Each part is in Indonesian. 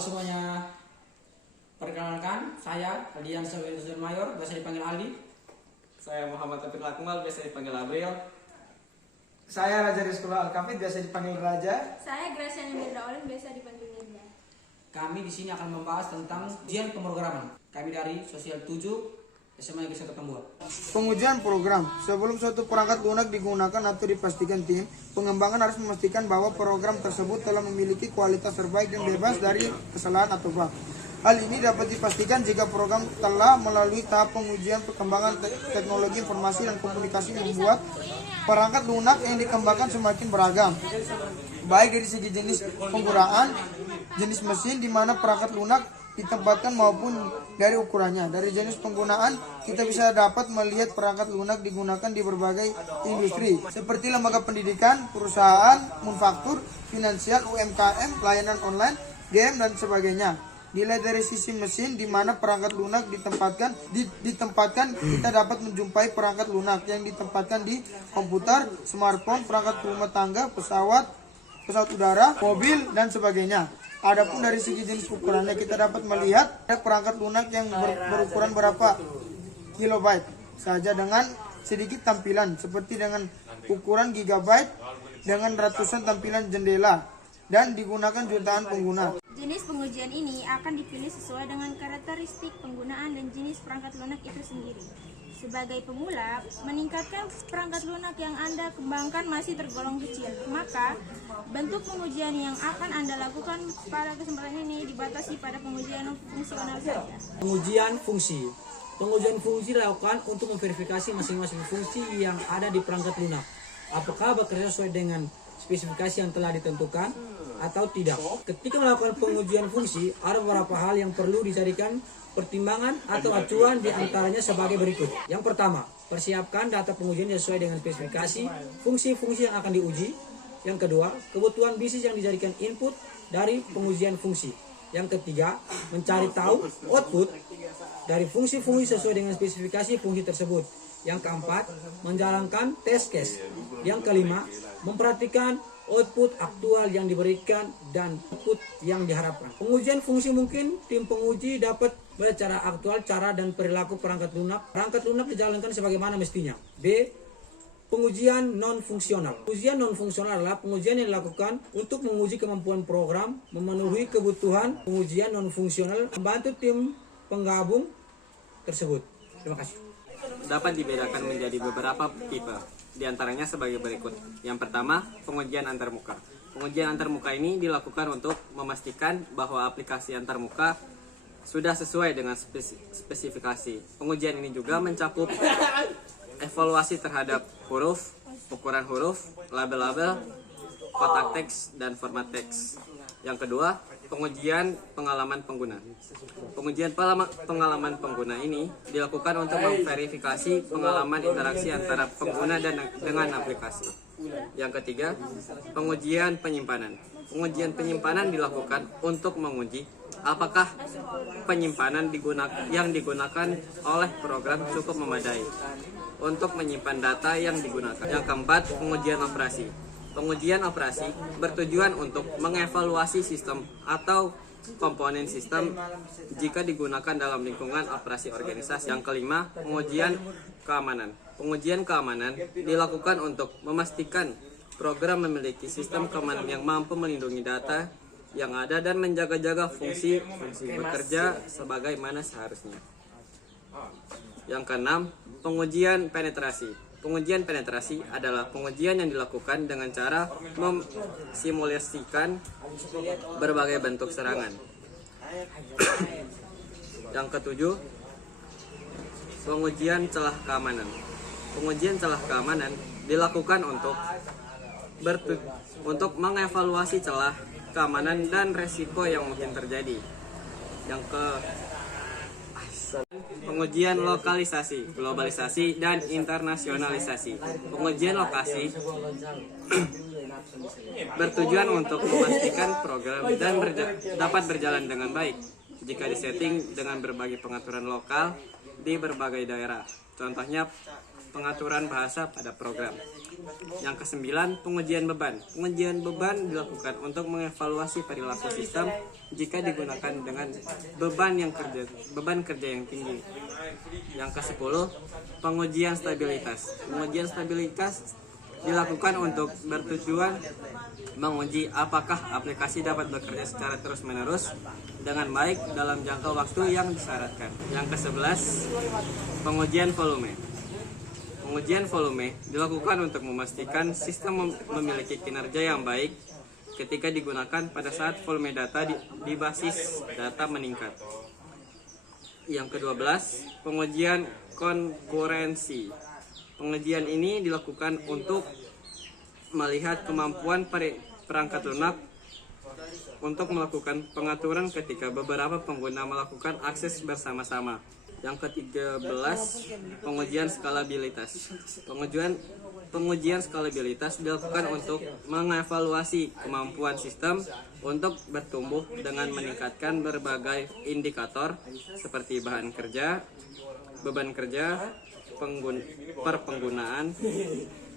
semuanya, perkenalkan saya Aldian Sawinusur Mayor, biasa dipanggil Aldi. Saya Muhammad Taufik Lakmal, biasa dipanggil Abril. Saya Raja Rizkula Alkafid, biasa dipanggil Raja. Saya Graciana Mirda Olin, biasa dipanggil Mirda. Kami di sini akan membahas tentang ujian pemrograman. Kami dari Sosial 7 SMA Negeri 1 Tambua. Pengujian program. Sebelum suatu perangkat lunak digunakan atau dipastikan tim, pengembangan harus memastikan bahwa program tersebut telah memiliki kualitas terbaik dan bebas dari kesalahan atau bug. Hal ini dapat dipastikan jika program telah melalui tahap pengujian perkembangan teknologi informasi dan komunikasi membuat perangkat lunak yang dikembangkan semakin beragam. Baik dari segi jenis penggunaan, jenis mesin di mana perangkat lunak ditempatkan maupun dari ukurannya. Dari jenis penggunaan, kita bisa dapat melihat perangkat lunak digunakan di berbagai industri seperti lembaga pendidikan, perusahaan, manufaktur, finansial, UMKM, layanan online, game dan sebagainya. Nilai dari sisi mesin di mana perangkat lunak ditempatkan kita dapat menjumpai perangkat lunak yang ditempatkan di komputer, smartphone, perangkat rumah tangga, pesawat udara, mobil dan sebagainya. Adapun dari segi jenis ukurannya kita dapat melihat perangkat lunak yang berukuran berapa kilobyte saja dengan sedikit tampilan seperti dengan ukuran gigabyte dengan ratusan tampilan jendela dan digunakan jutaan pengguna. Jenis pengujian ini akan dipilih sesuai dengan karakteristik penggunaan dan jenis perangkat lunak itu sendiri. Sebagai pemula, meningkatkan perangkat lunak yang Anda kembangkan masih tergolong kecil, maka bentuk pengujian yang akan Anda lakukan pada kesempatan ini dibatasi pada pengujian fungsional saja. Pengujian fungsi. Pengujian fungsi dilakukan untuk memverifikasi masing-masing fungsi yang ada di perangkat lunak. Apakah bekerja sesuai dengan spesifikasi yang telah ditentukan atau tidak. Ketika melakukan pengujian fungsi, ada beberapa hal yang perlu dijadikan pertimbangan atau acuan di antaranya sebagai berikut. Yang pertama, persiapkan data pengujian sesuai dengan spesifikasi fungsi-fungsi yang akan diuji. Yang kedua, kebutuhan bisnis yang dijadikan input dari pengujian fungsi. Yang ketiga, mencari tahu output dari fungsi-fungsi sesuai dengan spesifikasi fungsi tersebut. Yang keempat, menjalankan test case. Yang kelima, memperhatikan output aktual yang diberikan dan output yang diharapkan. Pengujian fungsi mungkin tim penguji dapat melihat cara aktual, cara dan perilaku perangkat lunak. Perangkat lunak dijalankan sebagaimana mestinya. B. Pengujian non-fungsional. Pengujian non-fungsional adalah pengujian yang dilakukan untuk menguji kemampuan program, memenuhi kebutuhan pengujian non-fungsional, membantu tim penggabung tersebut. Terima kasih. Dapat dibedakan menjadi beberapa tipe, di antaranya sebagai berikut. Yang pertama, pengujian antarmuka. Pengujian antarmuka ini dilakukan untuk memastikan bahwa aplikasi antarmuka sudah sesuai dengan spesifikasi. Pengujian ini juga mencakup evaluasi terhadap huruf, ukuran huruf, label-label, kotak teks, dan format teks. Yang kedua, pengujian pengalaman pengguna. Pengujian pengalaman pengguna ini dilakukan untuk memverifikasi pengalaman interaksi antara pengguna dan dengan aplikasi. Yang ketiga, pengujian penyimpanan. Pengujian penyimpanan dilakukan untuk menguji apakah penyimpanan yang digunakan oleh program cukup memadai untuk menyimpan data yang digunakan. Yang keempat, pengujian operasi. Pengujian operasi bertujuan untuk mengevaluasi sistem atau komponen sistem jika digunakan dalam lingkungan operasi organisasi. Yang kelima, pengujian keamanan. Pengujian keamanan dilakukan untuk memastikan program memiliki sistem keamanan yang mampu melindungi data yang ada dan menjaga-jaga fungsi bekerja sebagaimana seharusnya. Yang keenam, pengujian penetrasi. Pengujian penetrasi adalah pengujian yang dilakukan dengan cara memsimulasikan berbagai bentuk serangan. Yang ketujuh, pengujian celah keamanan. Pengujian celah keamanan dilakukan untuk mengevaluasi celah keamanan dan resiko yang mungkin terjadi. Yang pengujian lokalisasi, globalisasi, dan internasionalisasi. Pengujian lokasi bertujuan untuk memastikan program dapat berjalan dengan baik jika disetting dengan berbagai pengaturan lokal di berbagai daerah. Contohnya pengaturan bahasa pada program. Yang ke-9, pengujian beban. Pengujian beban dilakukan untuk mengevaluasi perilaku sistem jika digunakan dengan beban kerja yang tinggi. Yang ke-10, pengujian stabilitas. Pengujian stabilitas dilakukan untuk bertujuan menguji apakah aplikasi dapat bekerja secara terus-menerus dengan baik dalam jangka waktu yang disyaratkan. Yang ke-11, pengujian volume. Pengujian volume dilakukan untuk memastikan sistem memiliki kinerja yang baik ketika digunakan pada saat volume data di basis data meningkat. Yang ke-12, pengujian konkurensi. Pengujian ini dilakukan untuk melihat kemampuan perangkat lunak untuk melakukan pengaturan ketika beberapa pengguna melakukan akses bersama-sama. Yang ke-13, pengujian skalabilitas. Pengujian skalabilitas dilakukan untuk mengevaluasi kemampuan sistem untuk bertumbuh dengan meningkatkan berbagai indikator seperti bahan kerja, beban kerja, penggunaan,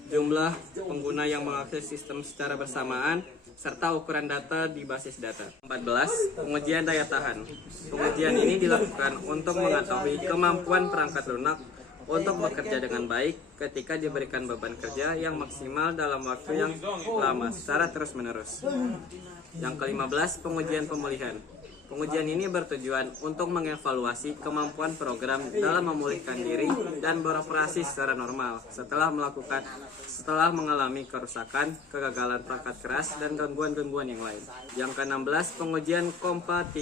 jumlah pengguna yang mengakses sistem secara bersamaan, serta ukuran data di basis data. 14. Pengujian daya tahan. Pengujian ini dilakukan untuk mengetahui kemampuan perangkat lunak untuk bekerja dengan baik ketika diberikan beban kerja yang maksimal dalam waktu yang lama secara terus-menerus. Yang ke-15, pengujian pemulihan. Pengujian ini bertujuan untuk mengevaluasi kemampuan program dalam memulihkan diri dan beroperasi secara normal setelah mengalami kerusakan, kegagalan perangkat keras, dan gangguan-gangguan yang lain. Yang ke-16, pengujian kompatibilitas.